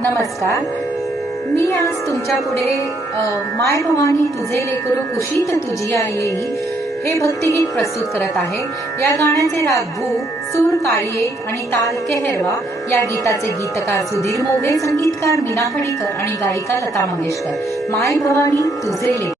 नमस्कार. मी आज तुमच्या पुढे माय भवानी तुझे लेकरू कुशीत तुझी आई येई हे भक्तिगीत प्रस्तुत करत आहे. या गाण्याचे राग भू, सूर काळी आणि ताल केहरवा. या गीताचे गीतकार सुधीर मोघे, संगीतकार मीना खडीकर आणि गायिका लता मंगेशकर. माय भवानी तुझे लेकरू.